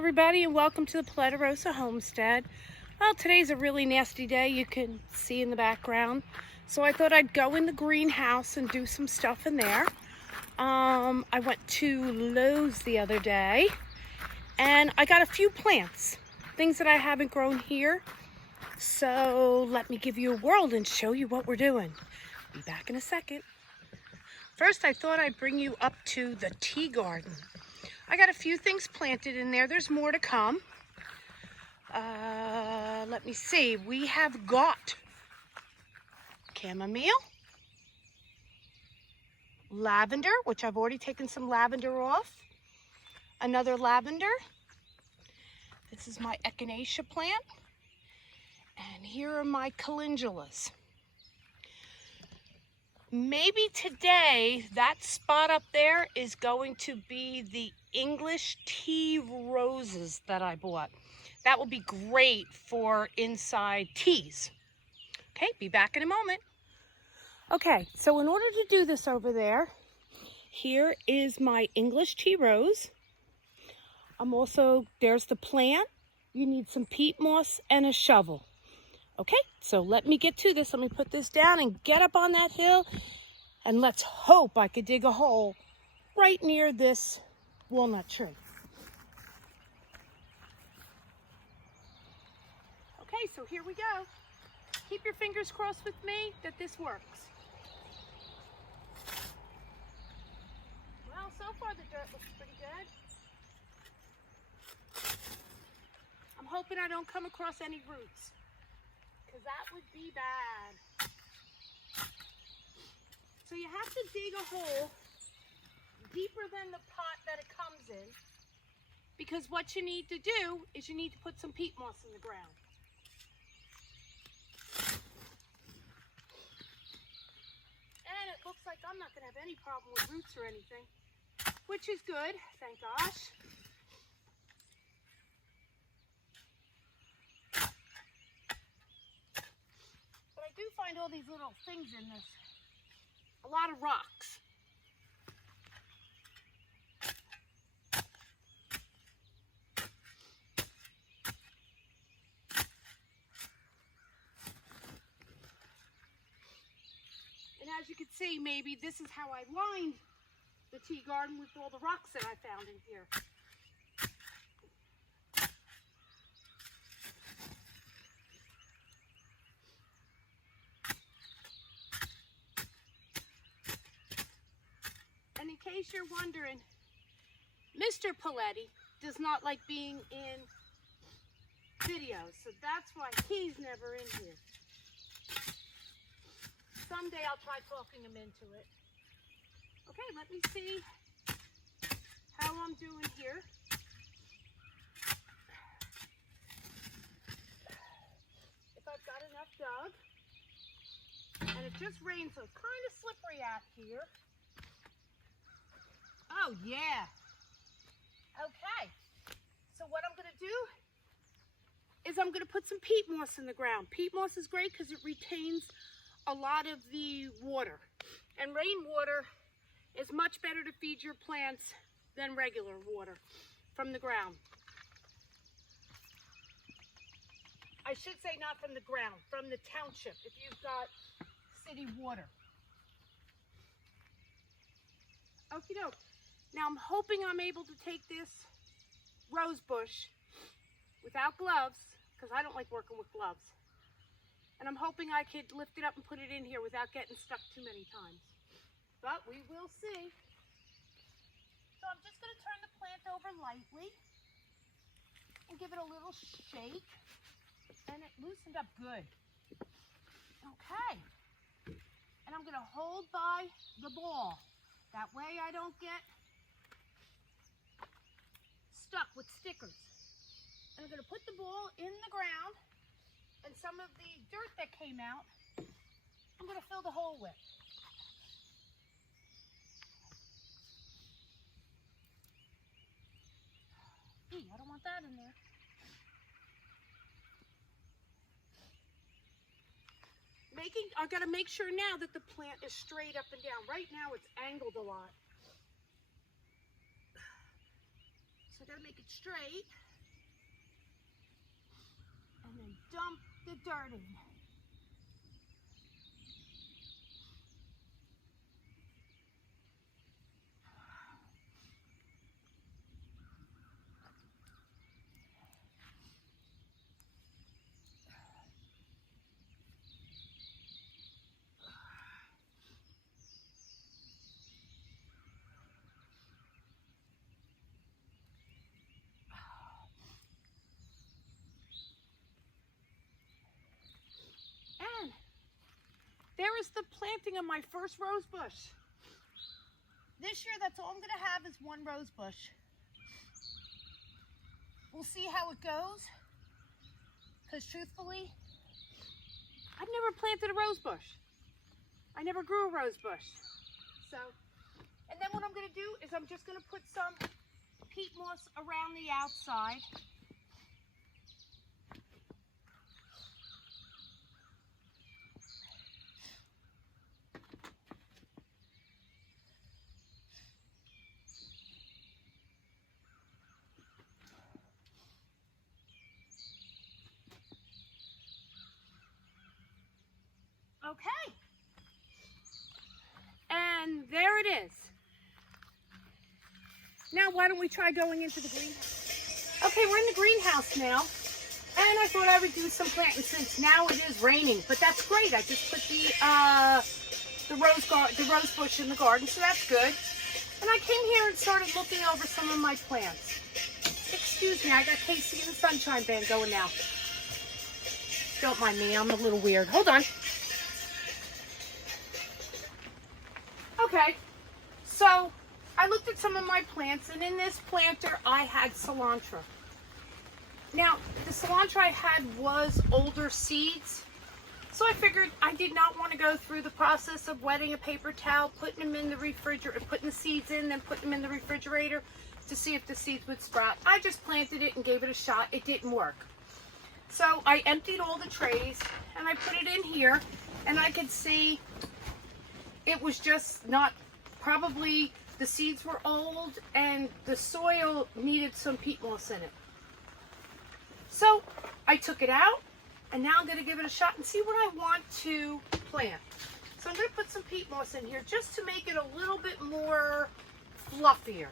everybody, and welcome to the Polettirosa Homestead. Well, today's a really nasty day, you can see in the background. So I thought I'd go in the greenhouse and do some stuff in there. I went to Lowe's the other day and I got a few plants, things that I haven't grown here. So let me give you a whirl and show you what we're doing. Be back in a second. First, I thought I'd bring you up to the tea garden. I got a few things planted in there. There's more to come. Let me see. We have got chamomile, lavender, which I've already taken some lavender off, another lavender. This is my echinacea plant. And here are my calendulas. Maybe today that spot up there is going to be the English tea roses that I bought. That will be great for inside teas. Okay, be back in a moment. Okay, so in order to do this over there, here is my English tea rose. There's the plant. You need some peat moss and a shovel. Okay, so let me get to this. Let me put this down and get up on that hill. And let's hope I could dig a hole right near this walnut tree. Okay, so here we go. Keep your fingers crossed with me that this works. Well, so far the dirt looks pretty good. I'm hoping I don't come across any roots, because that would be bad. So you have to dig a hole deeper than the pot that it comes in, because what you need to do is you need to put some peat moss in the ground. And it looks like I'm not going to have any problem with roots or anything, which is good, thank gosh. But I do find all these little things in this. A lot of rocks. And as you can see, maybe this is how I lined the tea garden with all the rocks that I found in here. And in case you're wondering, Mr. Poletti does not like being in videos, so that's why he's never in here. Someday I'll try talking him into it. Okay, let me see how I'm doing here. If I've got enough dug. And it just rained, so it's kind of slippery out here. Oh, yeah. Okay. So what I'm going to do is I'm going to put some peat moss in the ground. Peat moss is great because it retains a lot of the water. And rainwater is much better to feed your plants than regular water from the ground. I should say not from the ground, from the township, if you've got city water. Okie doke. Now I'm hoping I'm able to take this rose bush without gloves, because I don't like working with gloves. And I'm hoping I could lift it up and put it in here without getting stuck too many times. But we will see. So I'm just going to turn the plant over lightly and give it a little shake. And it loosened up good. Okay. And I'm going to hold by the ball. That way I don't get stuck with stickers. And I'm going to put the ball in the ground, and some of the dirt that came out, I'm going to fill the hole with. I don't want that in there. I got to make sure now that the plant is straight up and down. Right now it's angled a lot. So I got to make it straight. and dump the dirt in. And there is the planting of my first rose bush. This year, that's all I'm going to have is one rose bush. We'll see how it goes. Because truthfully, I've never planted a rose bush. I never grew a rose bush. So, and then what I'm going to do is I'm just going to put some peat moss around the outside. Okay. And there it is. Now why don't we try going into the greenhouse? Okay, we're in the greenhouse now. And I thought I would do some planting since now it is raining. But that's great. I just put the rose bush in the garden, so that's good. And I came here and started looking over some of my plants. Excuse me, I got Casey and the Sunshine Band going now. Don't mind me, I'm a little weird. Hold on. Okay, so I looked at some of my plants, and in this planter I had cilantro. Now, the cilantro I had was older seeds, so I figured I did not want to go through the process of wetting a paper towel, putting them in the refrigerator, putting the seeds in, then putting them in the refrigerator to see if the seeds would sprout. I just planted it and gave it a shot. It didn't work. So I emptied all the trays, and I put it in here, and I could see it was just not, probably the seeds were old and the soil needed some peat moss in it. So I took it out, and now I'm going to give it a shot and see what I want to plant. So I'm going to put some peat moss in here just to make it a little bit more fluffier.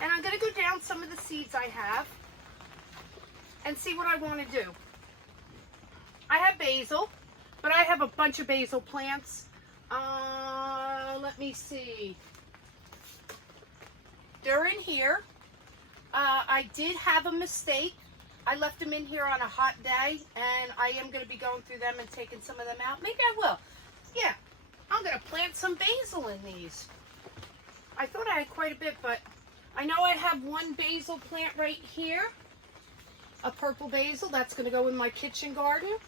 And I'm going to go down some of the seeds I have and see what I want to do. I have basil. But I have a bunch of basil plants. Let me see. They're in here. I did have a mistake. I left them in here on a hot day, and I am going to be going through them and taking some of them out. Maybe I will. Yeah, I'm going to plant some basil in these. I thought I had quite a bit, but I know I have one basil plant right here. A purple basil. That's going to go in my kitchen garden.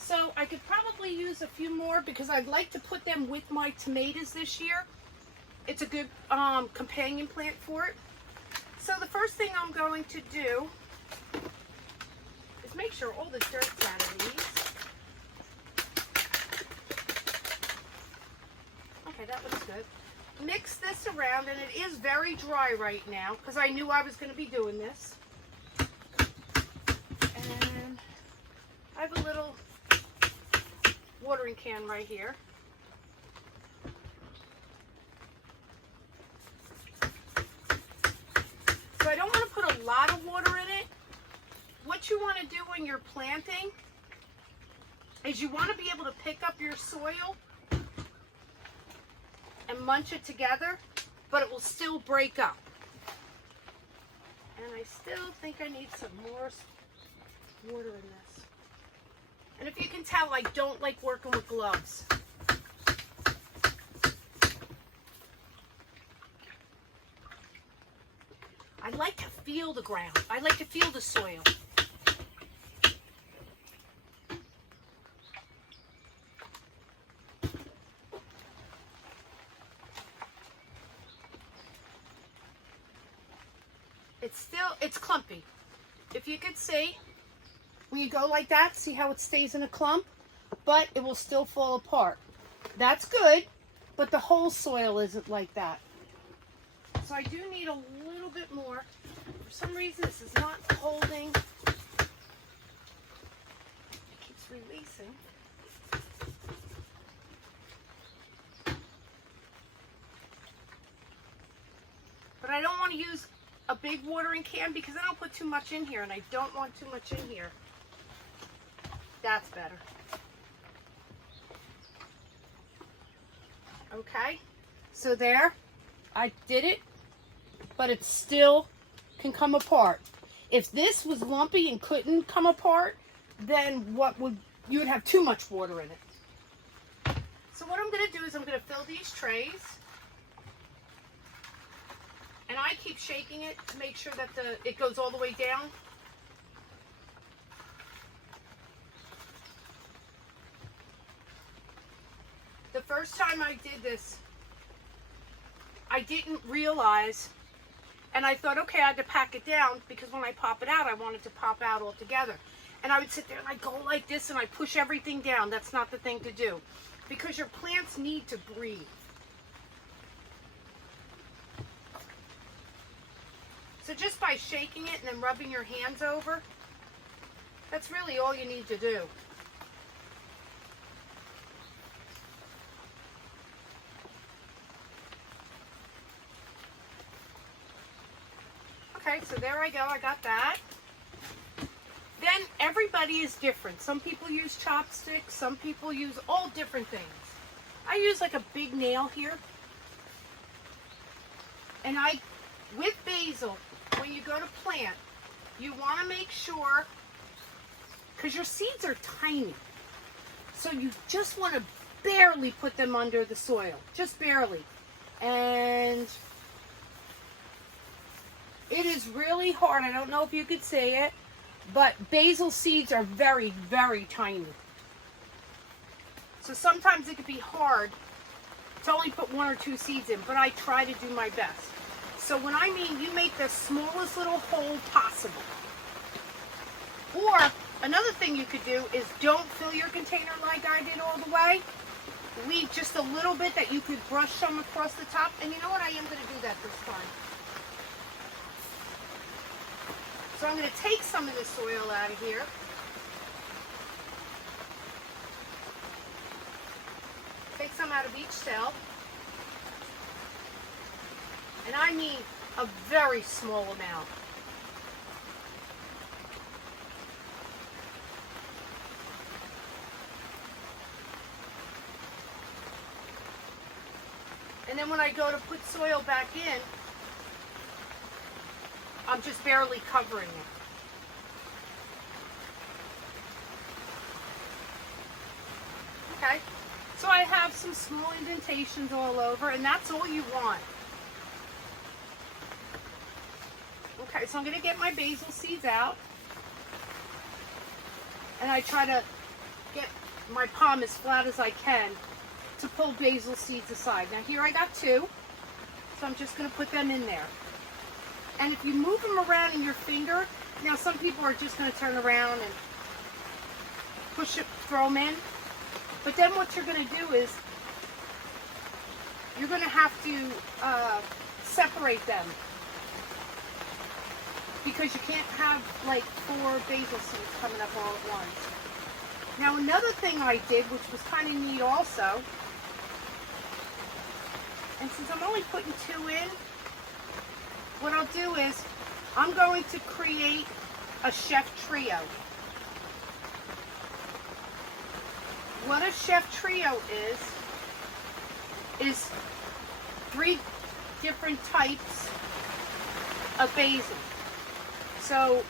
So I could probably use a few more because I'd like to put them with my tomatoes this year. It's a good companion plant for it. So the first thing I'm going to do is make sure all the dirt's out of these. Okay, that looks good. Mix this around, and it is very dry right now because I knew I was going to be doing this. And I have a little watering can right here. So I don't want to put a lot of water in it. What you want to do when you're planting is you want to be able to pick up your soil and munch it together, but it will still break up. And I still think I need some more water in this. And if you can tell, I don't like working with gloves. I like to feel the ground. I like to feel the soil. It's clumpy. If you could see, when you go like that, see how it stays in a clump, but it will still fall apart. That's good, but the whole soil isn't like that. So I do need a little bit more. For some reason, this is not holding. It keeps releasing. But I don't want to use a big watering can because I don't put too much in here, and I don't want too much in here. That's better. Okay, so there, I did it, but it still can come apart. If this was lumpy and couldn't come apart, then you would have too much water in it. So what I'm going to do is I'm going to fill these trays. And I keep shaking it to make sure that it goes all the way down. The first time I did this, I didn't realize, and I thought, okay, I had to pack it down because when I pop it out, I want it to pop out all together. And I would sit there and I'd go like this and I push everything down. That's not the thing to do because your plants need to breathe. So just by shaking it and then rubbing your hands over, that's really all you need to do. Okay, so there I go, I got that. Then everybody is different. Some people use chopsticks, some people use all different things. I use like a big nail here. And with basil, when you go to plant, you want to make sure, because your seeds are tiny, so you just want to barely put them under the soil, just barely. And it is really hard. I don't know if you could see it, but basil seeds are very, very tiny. So sometimes it could be hard to only put 1 or 2 seeds in, but I try to do my best. So when I mean you make the smallest little hole possible. Or another thing you could do is don't fill your container like I did all the way. Leave just a little bit that you could brush some across the top. And you know what? I am going to do that this time. So I'm going to take some of the soil out of here. Take some out of each cell. And I mean a very small amount. And then when I go to put soil back in, I'm just barely covering it. Okay, so I have some small indentations all over, and that's all you want. Okay, so I'm going to get my basil seeds out. And I try to get my palm as flat as I can to pull basil seeds aside. Now here I got 2, so I'm just going to put them in there. And if you move them around in your finger, now some people are just going to turn around and push it, throw them in. But then what you're going to do is you're going to have to separate them. Because you can't have like 4 basil seeds coming up all at once. Now another thing I did, which was kind of neat also, and since I'm only putting 2 in, what I'll do is I'm going to create a chef trio. What a chef trio is 3 different types of basil. So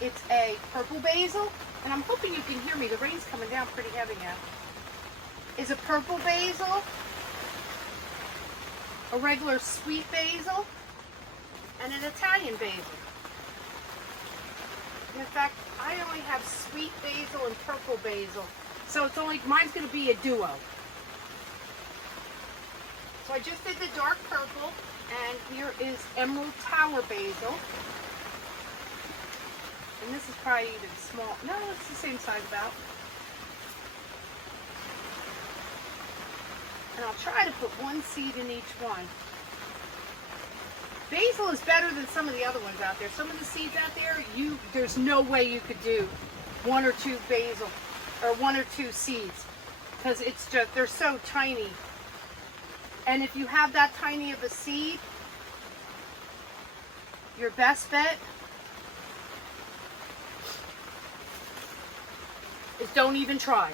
it's a purple basil, and I'm hoping you can hear me. The rain's coming down pretty heavy now. Is a purple basil, a regular sweet basil, and an Italian basil. And in fact, I only have sweet basil and purple basil, so it's only mine's going to be a duo. So I just did the dark purple, and here is emerald tower basil. And this is probably even small. No, it's the same size about. And I'll try to put 1 seed in each one. basil is better than some of the other ones out there. Some of the seeds out there, there's no way you could do 1 or 2 basil or 1 or 2 seeds, because it's just, they're so tiny. And if you have that tiny of a seed, your best bet is don't even try.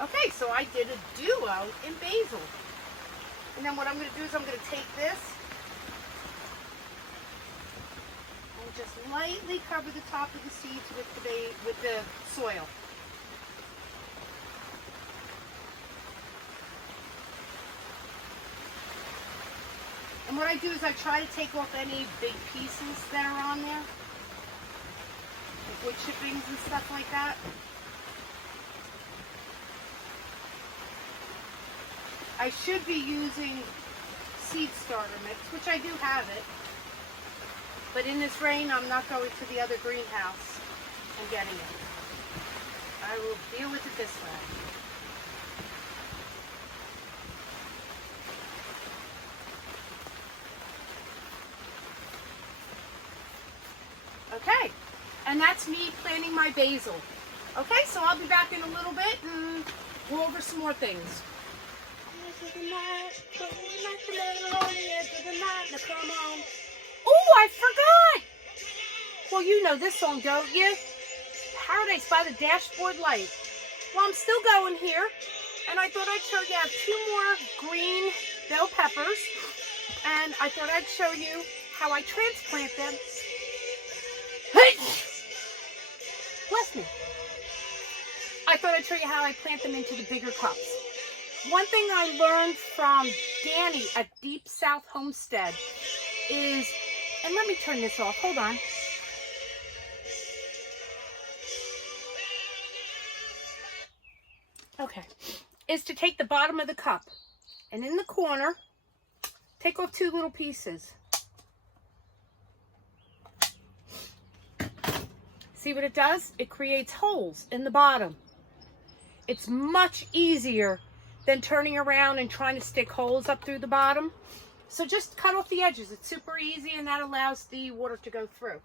Okay, so I did a duo in basil. And then what I'm going to do is I'm going to take this and just lightly cover the top of the seeds with the soil. And what I do is I try to take off any big pieces that are on there, like wood chippings and stuff like that. I should be using seed starter mix, which I do have it, but in this rain I'm not going to the other greenhouse and getting it. I will deal with it this way. Okay, and that's me planting my basil. Okay, so I'll be back in a little bit and go over some more things. Oh, I forgot! Well, you know this song, don't you? Paradise by the Dashboard Light. Well, I'm still going here, and I thought I'd show you. I have 2 more green bell peppers, and I thought I'd show you how I transplant them. Bless me. I thought I'd show you how I plant them into the bigger cups. One thing I learned from Danny at Deep South Homestead is, and let me turn this off, hold on. Okay, is to take the bottom of the cup and in the corner, take off 2 little pieces. See what it does? It creates holes in the bottom. It's much easier than turning around and trying to stick holes up through the bottom. So just cut off the edges. It's super easy, and that allows the water to go through.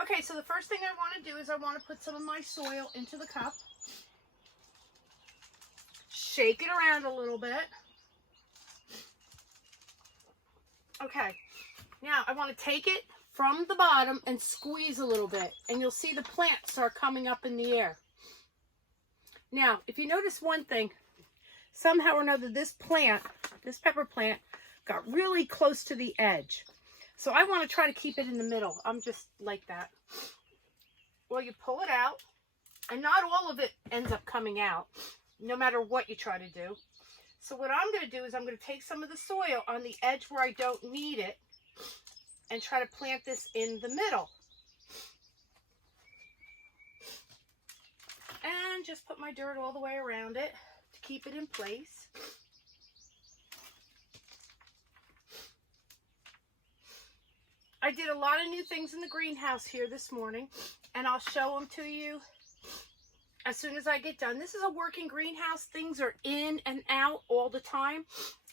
Okay, so the first thing I want to do is I want to put some of my soil into the cup. Shake it around a little bit. Okay, now I want to take it from the bottom and squeeze a little bit, and you'll see the plants start coming up in the air. Now, if you notice one thing, somehow or another, this pepper plant, got really close to the edge. So I want to try to keep it in the middle. I'm just like that. Well, you pull it out, and not all of it ends up coming out, no matter what you try to do. So what I'm going to do is I'm going to take some of the soil on the edge where I don't need it and try to plant this in the middle. And just put my dirt all the way around it to keep it in place. I did a lot of new things in the greenhouse here this morning, and I'll show them to you as soon as I get done. This is a working greenhouse. Things are in and out all the time,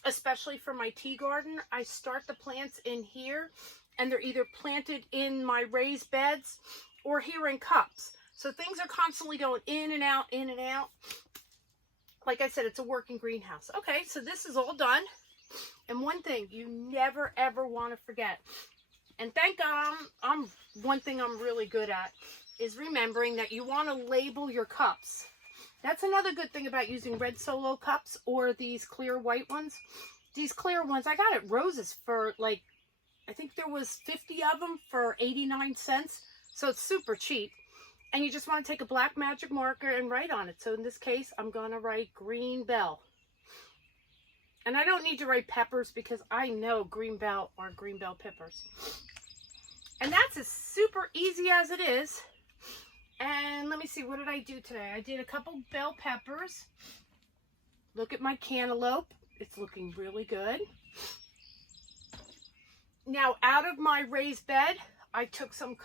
especially for my tea garden. I start the plants in here, and they're either planted in my raised beds or here in cups. So things are constantly going in and out, in and out. Like I said, it's a working greenhouse. Okay, so this is all done. And one thing you never, ever want to forget, and thank God one thing I'm really good at, is remembering that you want to label your cups. That's another good thing about using red Solo cups or these clear white ones. These clear ones, I got at Rose's for like, I think there was 50 of them for 89 cents. So it's super cheap. And you just want to take a black magic marker and write on it. So in this case, I'm going to write green bell. And I don't need to write peppers because I know green bell are green bell peppers. And that's as super easy as it is. And let me see, what did I do today? I did a couple bell peppers. Look at my cantaloupe. It's looking really good. Now, out of my raised bed, I took some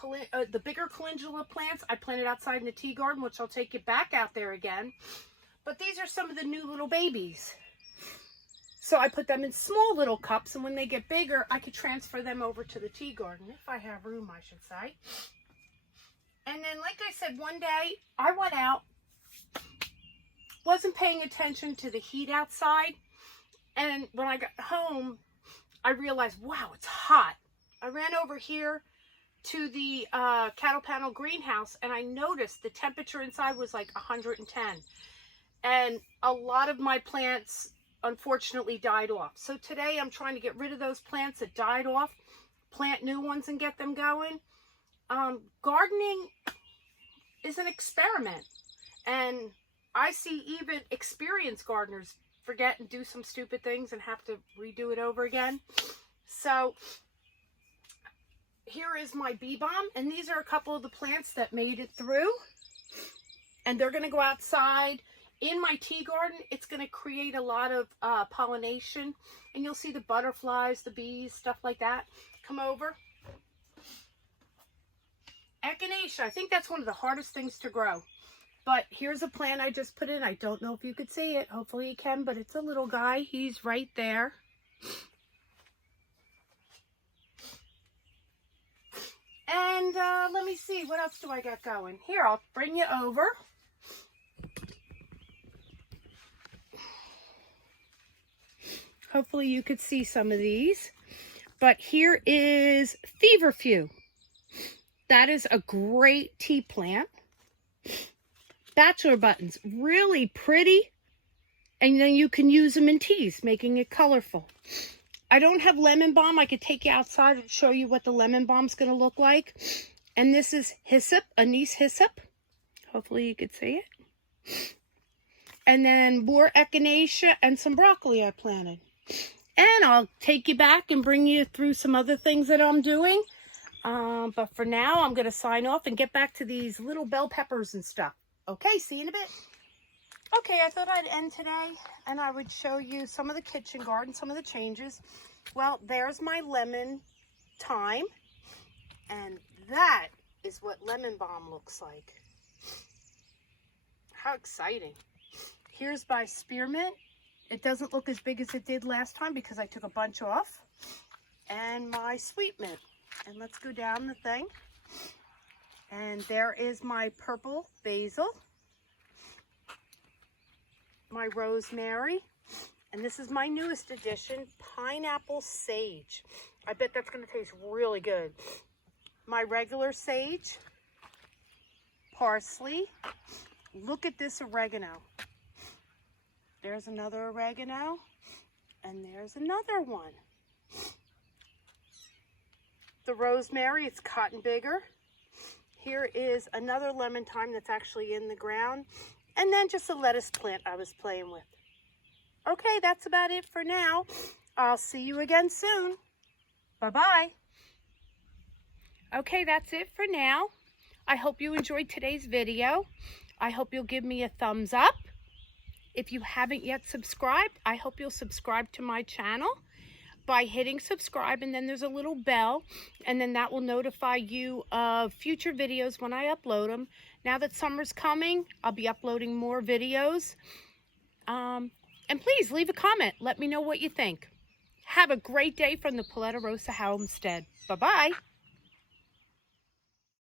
the bigger calendula plants. I planted outside in the tea garden, which I'll take you back out there again. But these are some of the new little babies. So I put them in small little cups, and when they get bigger, I could transfer them over to the tea garden, if I have room, I should say. And then, like I said, one day I went out, wasn't paying attention to the heat outside, and when I got home, I realized, wow, it's hot. I ran over here to the cattle panel greenhouse, and I noticed the temperature inside was like 110. And a lot of my plants unfortunately died off. So today I'm trying to get rid of those plants that died off, plant new ones and get them going. Gardening is an experiment, and I see even experienced gardeners forget and do some stupid things and have to redo it over again. So here is my bee balm, and these are a couple of the plants that made it through, and they're going to go outside. In my tea garden, it's going to create a lot of pollination, and you'll see the butterflies, the bees, stuff like that come over. Echinacea, I think that's one of the hardest things to grow. But here's a plant I just put in. I don't know if you could see it. Hopefully you can, but it's a little guy. He's right there. And let me see, what else do I got going? Here, I'll bring you over. Hopefully you could see some of these. But here is feverfew. That is a great tea plant. Bachelor buttons, really pretty. And then you can use them in teas, making it colorful. I don't have lemon balm. I could take you outside and show you what the lemon balm's going to look like. And this is hyssop, anise hyssop. Hopefully you could see it. And then more echinacea and some broccoli I planted. And I'll take you back and bring you through some other things that I'm doing. But for now, I'm going to sign off and get back to these little bell peppers and stuff. Okay, see you in a bit. Okay, I thought I'd end today and I would show you some of the kitchen garden, some of the changes. Well, there's my lemon thyme, and that is what lemon balm looks like. How exciting. Here's my spearmint. It doesn't look as big as it did last time because I took a bunch off. And my sweet mint. And let's go down the thing. And there is my purple basil. My rosemary. And this is my newest addition, pineapple sage. I bet that's going to taste really good. My regular sage. Parsley. Look at this oregano. There's another oregano. And there's another one. The rosemary, it's gotten bigger. Here is another lemon thyme that's actually in the ground. And then just a lettuce plant I was playing with. Okay, that's about it for now. I'll see you again soon. Bye-bye. Okay, that's it for now. I hope you enjoyed today's video. I hope you'll give me a thumbs up. If you haven't yet subscribed, I hope you'll subscribe to my channel by hitting subscribe, and then there's a little bell, and then that will notify you of future videos when I upload them. Now that summer's coming, I'll be uploading more videos. And please leave a comment. Let me know what you think. Have a great day from the Polettirosa Homestead. Bye-bye.